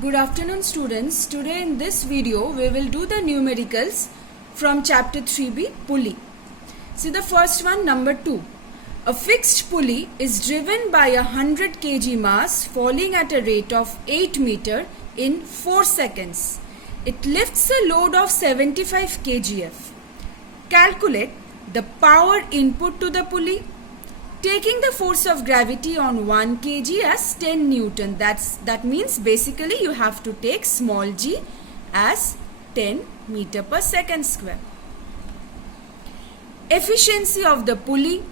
Good afternoon students. Today in this video we will do the numericals from chapter 3b pulley. See the first one, number 2. A fixed pulley is driven by a 100 kg mass falling at a rate of 8 meter in 4 seconds. It lifts a load of 75 kgf. Calculate the power input to the pulley. Taking the force of gravity on 1 kg as 10 Newton. That means basically you have to take small g as 10 meter per second square. Efficiency of the pulley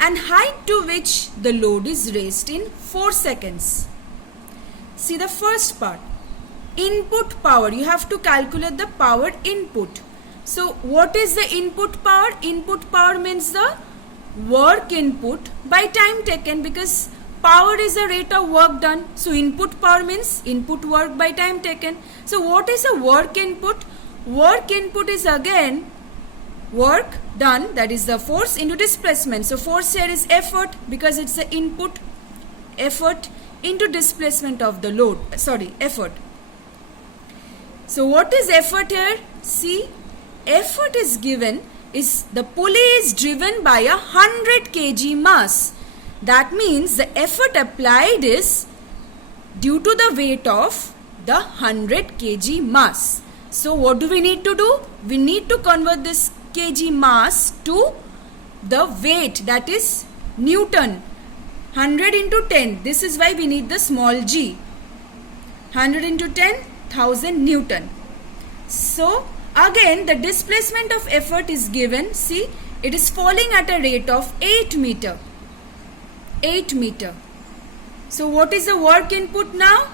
and height to which the load is raised in 4 seconds. See the first part. Input power. You have to calculate the power input. So what is the input power? Input power means the work input by time taken, because power is a rate of work done. So input power means input work by time taken. So what is a work input? Work input is again work done, that is the force into displacement. So force here is effort because it's the input, effort into displacement of the load, effort. So what is effort here? See, effort is given is the pulley is driven by a 100 kg mass. That means the effort applied is due to the weight of the 100 kg mass. So what do we need to do? We need to convert this kg mass to the weight, that is Newton. 100 into 10. This is why we need the small g. 100 into 10, 1000 Newton. So again, the displacement of effort is given. See, it is falling at a rate of 8 meter. 8 meter. So what is the work input now?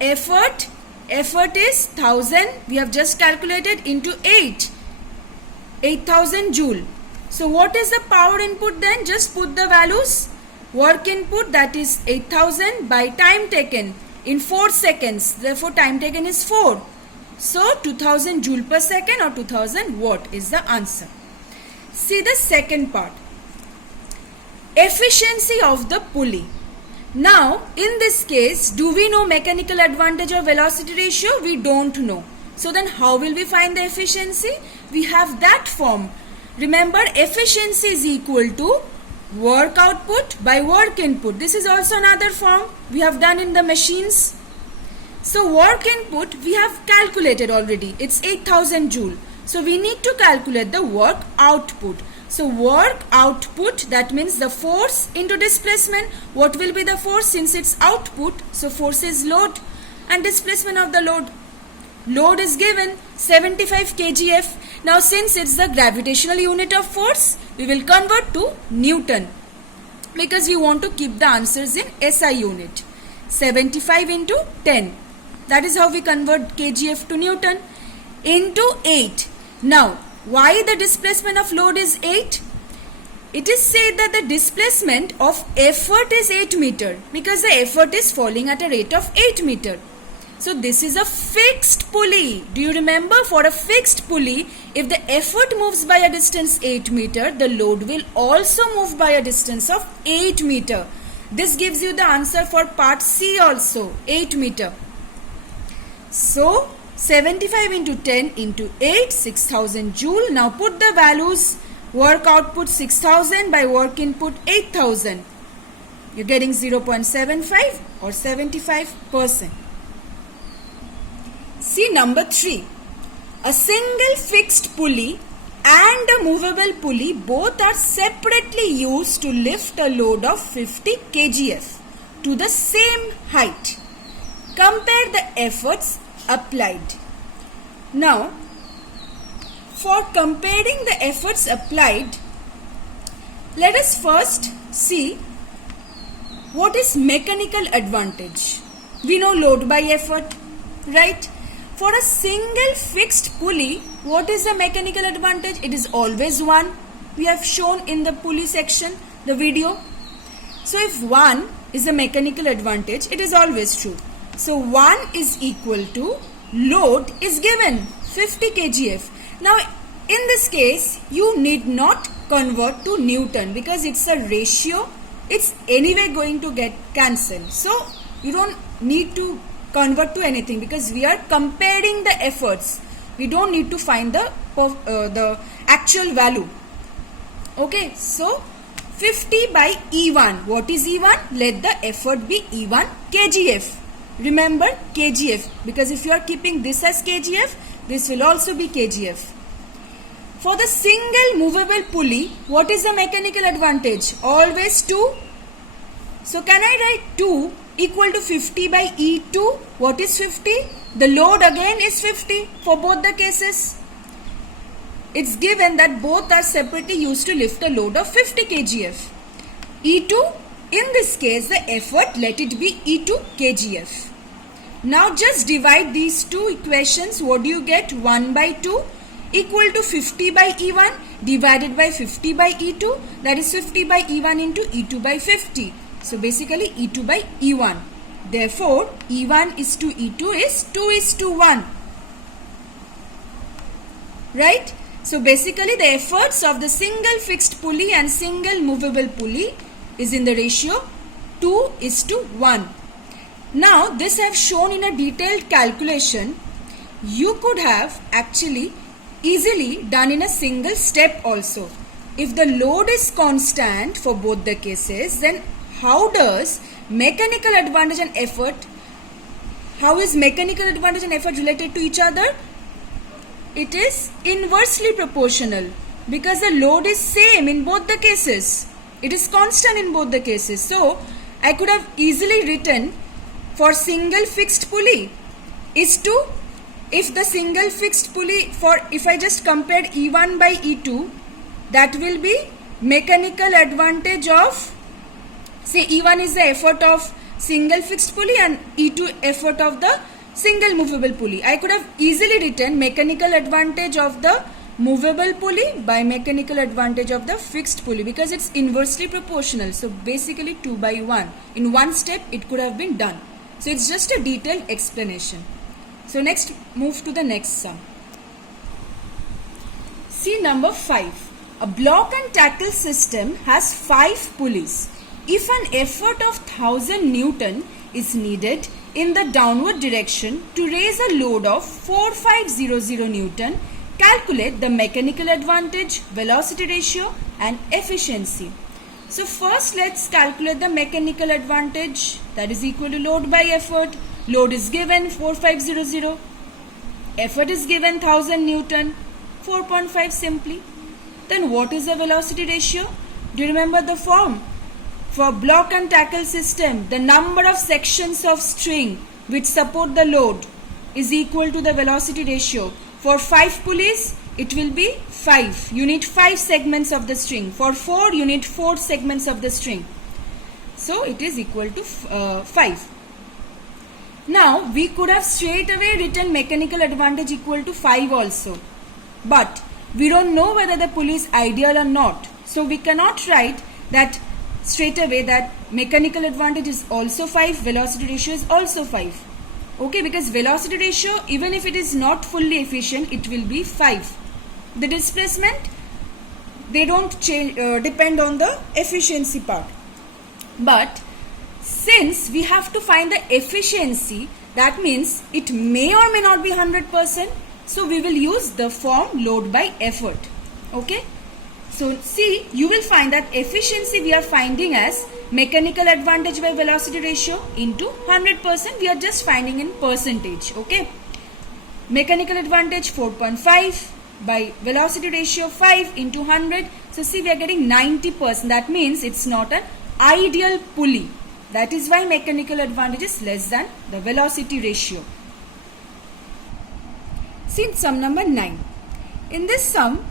Effort is 1000. We have just calculated into 8. 8000 joule. So what is the power input then? Just put the values. Work input, that is 8000 by time taken in 4 seconds. Therefore time taken is 4. So 2000 joule per second or 2000 watt is the answer. See the second part. Efficiency of the pulley. Now in this case, do we know mechanical advantage or velocity ratio? We don't know. So then how will we find the efficiency? We have that form. Remember, efficiency is equal to work output by work input. This is also another form we have done in the machines. So work input we have calculated already. It's 8000 joule. So we need to calculate the work output. So work output, that means the force into displacement. What will be the force since it's output? So force is load and displacement of the load. Load is given 75 kgf. Now since it's the gravitational unit of force, we will convert to Newton because we want to keep the answers in SI unit. 75 into 10. That is how we convert kgf to Newton into 8. Now, why the displacement of load is 8? It is said that the displacement of effort is 8 meter because the effort is falling at a rate of 8 meter. So this is a fixed pulley. Do you remember, for a fixed pulley, if the effort moves by a distance 8 meter, the load will also move by a distance of 8 meter. This gives you the answer for part C also, 8 meter. So 75 into 10 into 8, 6000 joule. Now put the values. Work output 6000 by work input 8000. You're getting 0.75 or 75%. See number 3. A single fixed pulley and a movable pulley both are separately used to lift a load of 50 kgf to the same height. Compare the efforts applied. Now, for comparing the efforts applied, let us first see what is mechanical advantage. We know load by effort, right? For a single fixed pulley, what is the mechanical advantage? It is always 1. We have shown in the pulley section, the video. So if 1 is a mechanical advantage, it is always true. So 1 is equal to load is given 50 kgf. Now in this case, you need not convert to Newton because it's a ratio. It's anyway going to get cancelled. So you don't need to convert to anything because we are comparing the efforts. We don't need to find the actual value. Okay, so 50 by E1. What is E1? Let the effort be E1 kgf. Remember kgf, because if you are keeping this as kgf, this will also be kgf. For the single movable pulley, what is the mechanical advantage? Always 2. So can I write 2 equal to 50 by E2? What is 50? The load again is 50 for both the cases. It's given that both are separately used to lift a load of 50 kgf. E2, in this case the effort, let it be E2 kgf. Now just divide these two equations. What do you get? 1 by 2 equal to 50 by E1 divided by 50 by E2, that is 50 by E1 into E2 by 50. So basically E2 by E1. Therefore E1 is to E2 is 2:1. Right? So basically the efforts of the single fixed pulley and single movable pulley is in the ratio 2:1. Now this I have shown in a detailed calculation. You could have actually easily done in a single step also. If the load is constant for both the cases, then how does mechanical advantage and effort, how is mechanical advantage and effort related to each other? It is inversely proportional because the load is same in both the cases. It is constant in both the cases. So I could have easily written for single fixed pulley is to, if the single fixed pulley, if I just compare E1 by E2, that will be mechanical advantage of, say E1 is the effort of single fixed pulley and E2 effort of the single movable pulley. I could have easily written mechanical advantage of the movable pulley by mechanical advantage of the fixed pulley because it's inversely proportional. So basically 2:1. In one step it could have been done. So it's just a detailed explanation. So next, move to the next sum. See number 5. A block and tackle system has 5 pulleys. If an effort of 1000 Newton is needed in the downward direction to raise a load of 4500 Newton, calculate the mechanical advantage, velocity ratio and efficiency. So first let's calculate the mechanical advantage, that is equal to load by effort. Load is given 4500, effort is given 1000 Newton, 4.5 simply. Then what is the velocity ratio? Do you remember the form? For block and tackle system, the number of sections of string which support the load is equal to the velocity ratio. For 5 pulleys, it will be 5. You need 5 segments of the string. For 4, you need 4 segments of the string. So it is equal to 5. Now we could have straight away written mechanical advantage equal to 5 also. But we don't know whether the pulley is ideal or not. So we cannot write that straight away that mechanical advantage is also 5, velocity ratio is also 5. Okay, because velocity ratio, even if it is not fully efficient, it will be 5. The displacement, they don't change, depend on the efficiency part. But since we have to find the efficiency, that means it may or may not be 100%. So we will use the form load by effort. Okay. So see, you will find that efficiency we are finding as mechanical advantage by velocity ratio into 100%. We are just finding in percentage. Okay. Mechanical advantage 4.5 by velocity ratio 5 into 100. So see, we are getting 90%. That means it's not an ideal pulley. That is why mechanical advantage is less than the velocity ratio. See in sum number 9. In this sum,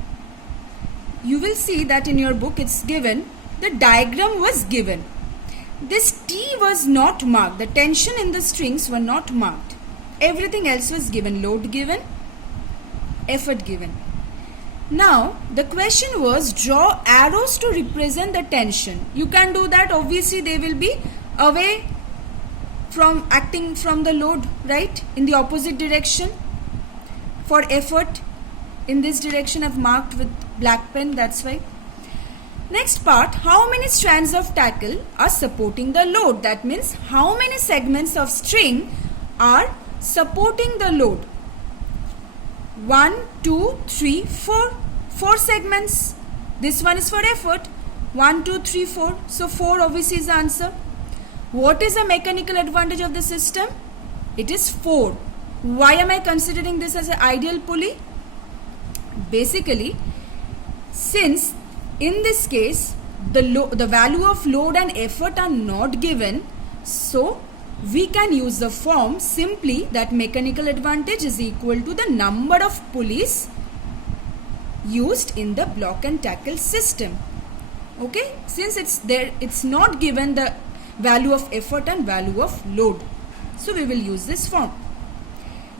you will see that in your book it's given, the diagram was given. This T was not marked. The tension in the strings were not marked. Everything else was given. Load given, effort given. Now, the question was draw arrows to represent the tension. You can do that. Obviously, they will be away from acting from the load, right? In the opposite direction. For effort, in this direction I've marked with black pen, that's why. Next part, how many strands of tackle are supporting the load? That means how many segments of string are supporting the load. 1, 2, 3, 4. 4 segments. This one is for effort. 1, 2, 3, 4. So 4 obviously is the answer. What is the mechanical advantage of the system? It is 4. Why am I considering this as an ideal pulley? Basically, since in this case the value of load and effort are not given, so we can use the form simply that mechanical advantage is equal to the number of pulleys used in the block and tackle system. Okay, since it's not given the value of effort and value of load, so we will use this form.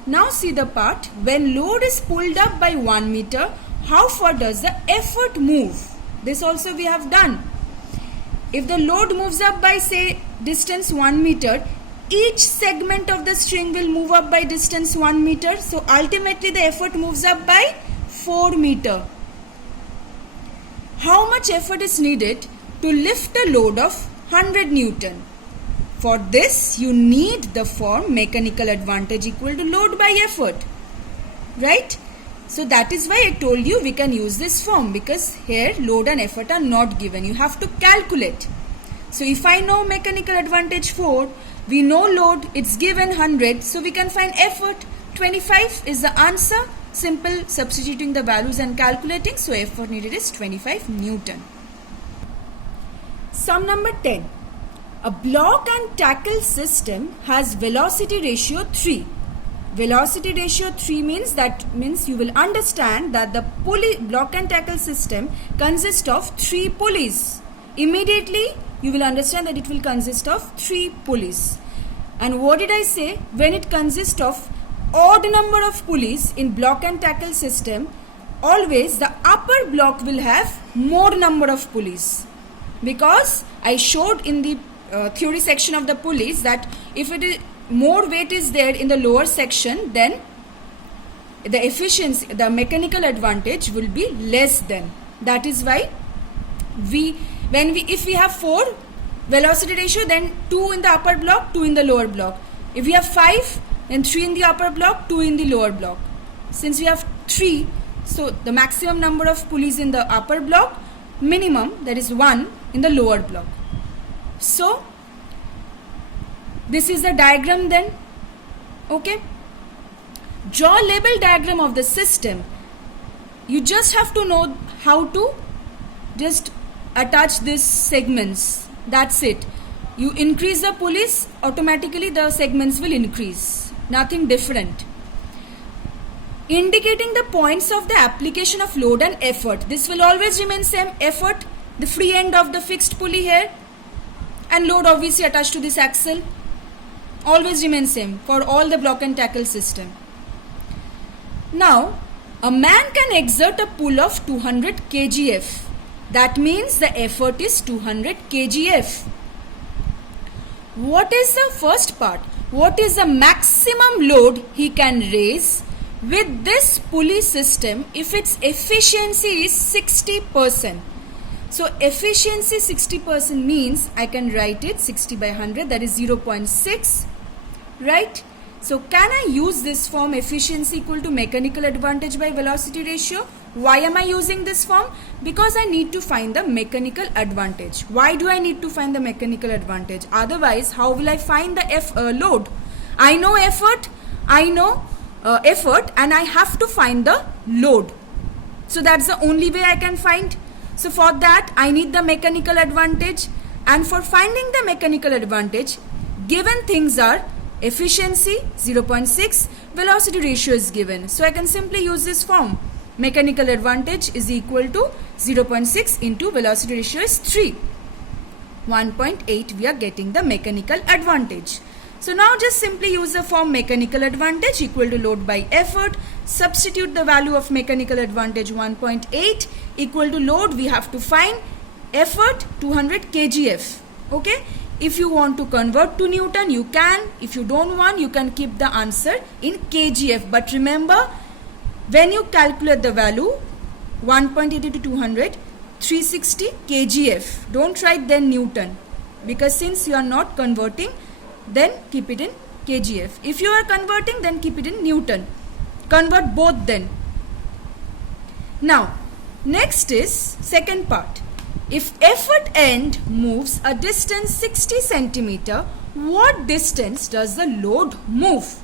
Now see the part, when load is pulled up by 1 meter, how far does the effort move? This also we have done. If the load moves up by say distance 1 meter, each segment of the string will move up by distance 1 meter. So ultimately the effort moves up by 4 meter. How much effort is needed to lift a load of 100 Newton? For this you need the form mechanical advantage equal to load by effort. Right? So that is why I told you we can use this form, because here load and effort are not given. You have to calculate. So if I know mechanical advantage 4, we know load, it's given 100, so we can find effort. 25 is the answer. Simple substituting the values and calculating. So effort needed is 25 Newton. Sum number 10. A block and tackle system has velocity ratio 3. Velocity ratio 3 means you will understand that the pulley block and tackle system consists of 3 pulleys. Immediately you will understand that it will consist of 3 pulleys. And what did I say? When it consists of odd number of pulleys in block and tackle system, always the upper block will have more number of pulleys, because I showed in the theory section of the pulleys that if it is more weight is there in the lower section, then the efficiency, the mechanical advantage will be less than. That is why if we have 4 velocity ratio, then 2 in the upper block, 2 in the lower block. If we have 5, then 3 in the upper block, 2 in the lower block. Since we have 3, so the maximum number of pulleys in the upper block, minimum, that is 1 in the lower block. So this is the diagram then. Okay, draw label diagram of the system. You just have to know how to just attach these segments. That's it. You increase the pulleys, automatically the segments will increase. Nothing different. Indicating the points of the application of load and effort. This will always remain same. Effort, the free end of the fixed pulley here, and load obviously attached to this axle. Always remain same for all the block and tackle system. Now, a man can exert a pull of 200 kgf. That means the effort is 200 kgf. What is the first part? What is the maximum load he can raise with this pulley system if its efficiency is 60%? So efficiency 60% means I can write it 60 by 100, that is 0.6, right? So can I use this form efficiency equal to mechanical advantage by velocity ratio? Why am I using this form? Because I need to find the mechanical advantage. Why do I need to find the mechanical advantage? Otherwise, how will I find the load? I know effort, and I have to find the load. So that's the only way I can find. So for that, I need the mechanical advantage. And for finding the mechanical advantage, given things are efficiency 0.6, velocity ratio is given. So I can simply use this form. Mechanical advantage is equal to 0.6 into velocity ratio is 3. 1.8 we are getting the mechanical advantage. So now just simply use the form mechanical advantage equal to load by effort. Substitute the value of mechanical advantage 1.8 equal to load. We have to find effort 200 kgf. Okay. If you want to convert to Newton, you can. If you don't want, you can keep the answer in kgf. But remember, when you calculate the value 1.8 into 200, 360 kgf. Don't write then Newton, because since you are not converting, then keep it in kgf. If you are converting, then keep it in Newton. Convert both then. Now, next is second part. If effort end moves a distance 60 centimeter, what distance does the load move?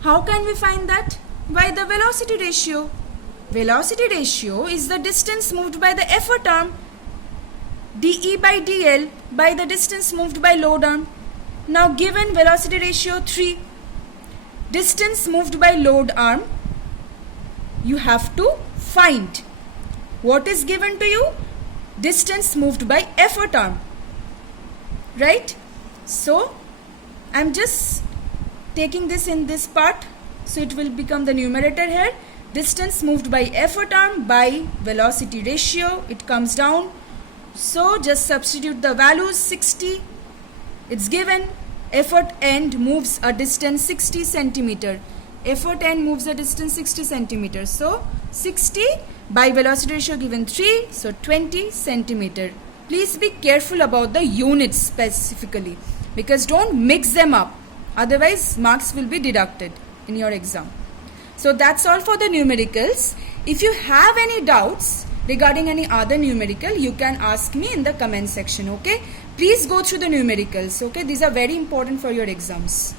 How can we find that? By the velocity ratio. Velocity ratio is the distance moved by the effort arm, dE by dl, by the distance moved by load arm. Now given velocity ratio 3, distance moved by load arm, you have to find. What is given to you? Distance moved by effort arm, right? So I'm just taking this in this part, so it will become the numerator here. Distance moved by effort arm by velocity ratio, it comes down. So just substitute the values. 60, it's given. Effort end moves a distance 60 centimeter. Effort end moves a distance 60 centimeter. So 60 by velocity ratio given 3, so 20 centimeter. Please be careful about the units specifically, because don't mix them up, otherwise marks will be deducted in your exam. So that's all for the numericals. If you have any doubts regarding any other numerical, you can ask me in the comment section, okay? Please go through the numericals, okay? These are very important for your exams.